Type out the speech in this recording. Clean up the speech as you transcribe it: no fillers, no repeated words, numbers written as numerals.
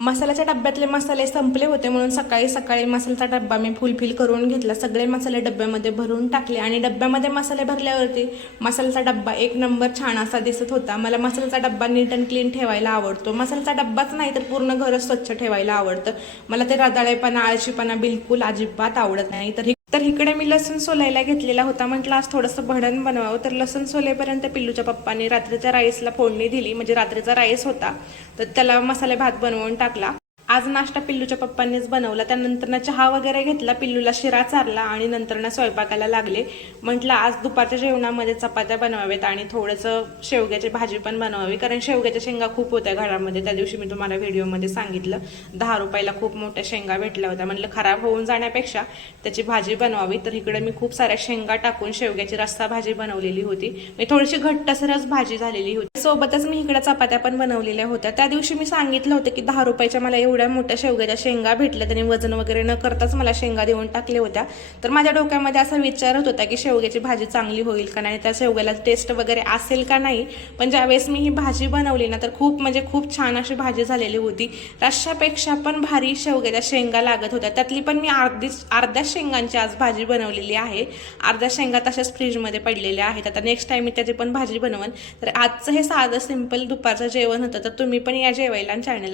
मसाल्याच्या डब्यातले मसाले संपले होते म्हणून सकाळी सकाळी मसाल्याचा डब्बा मी फुलफिल करून घेतला। सगळे मसाले डब्यामध्ये भरून टाकले आणि डब्यामध्ये मसाले भरल्यावरती मसाल्याचा डब्बा एक नंबर छान असा दिसत होता। मला मसाल्याचा डब्बा नीट अँड क्लीन ठेवायला आवडतो। मसाल्याचा डब्बाच नाही तर पूर्ण घरच स्वच्छ ठेवायला आवडतं। मला ते रदाळेपणा आळशीपणा बिलकुल अजिबात आवडत नाही। तर इकडे मी लसूण सोलायला घेतलेला होता। म्हटलं आज थोडंसं भडण बनवावं, तर लसूण सोलेपर्यंत पिल्लूच्या पप्पांनी रात्रीच्या राईसला फोडणी दिली। म्हणजे रात्रीचा राईस होता तर त्याला मसाले भात बनवून टाकला। आज नाश्ता पिल्लूच्या पप्पांनीच बनवला। त्यानंतर चहा वगैरे घेतला, पिल्लूला शिरा चारला आणि नंतर स्वयंपाकाला लागले। म्हटलं आज दुपारच्या जेवणामध्ये चपात्या बनवावेत आणि थोडंसं शेवग्याची भाजी पण बनवावी, कारण शेवग्याच्या शेंगा खूप होत्या घरामध्ये। त्या दिवशी मी तुम्हाला व्हिडिओमध्ये सांगितलं 10 रुपयाला खूप मोठ्या शेंगा भेटल्या होत्या। म्हटलं खराब होऊन जाण्यापेक्षा त्याची भाजी बनवावी। तर इकडे मी खूप साऱ्या शेंगा टाकून शेवग्याची रस्सा भाजी बनवलेली होती। मी थोडीशी घट्टसरच भाजी झालेली होती। सोबतच मी इकडे चपात्या पण बनवलेल्या होत्या। त्या दिवशी मी सांगितलं होतं की 10 रुपयाच्या मला एवढ्या मोठ्या शेवग्याच्या शेंगा भेटल्या, त्यांनी वजन वगैरे न करताच मला शेंगा देऊन टाकल्या होत्या। तर माझ्या डोक्यामध्ये असा विचार होत होता की शेवग्याची भाजी चांगली होईल का नाही, त्या शेवग्याला टेस्ट वगैरे असेल का नाही। पण ज्यावेळेस मी ही भाजी बनवली ना तर खूप छान अशी भाजी झालेली होती। रश्श्यापेक्षा पण भारी शेवग्याच्या शेंगा लागत होत्या। त्यातली पण मी अर्ध्या शेंगांची आज भाजी बनवलेली आहे। अर्ध्या शेंगा तशाच फ्रीजमध्ये पडलेल्या आहेत। आता नेक्स्ट टाइम मी त्याची पण भाजी बनवन। तर आजचं हे साधं सिंपल दुपारचं जेवण होतं। तर तुम्ही पण या जेवायला चॅनलला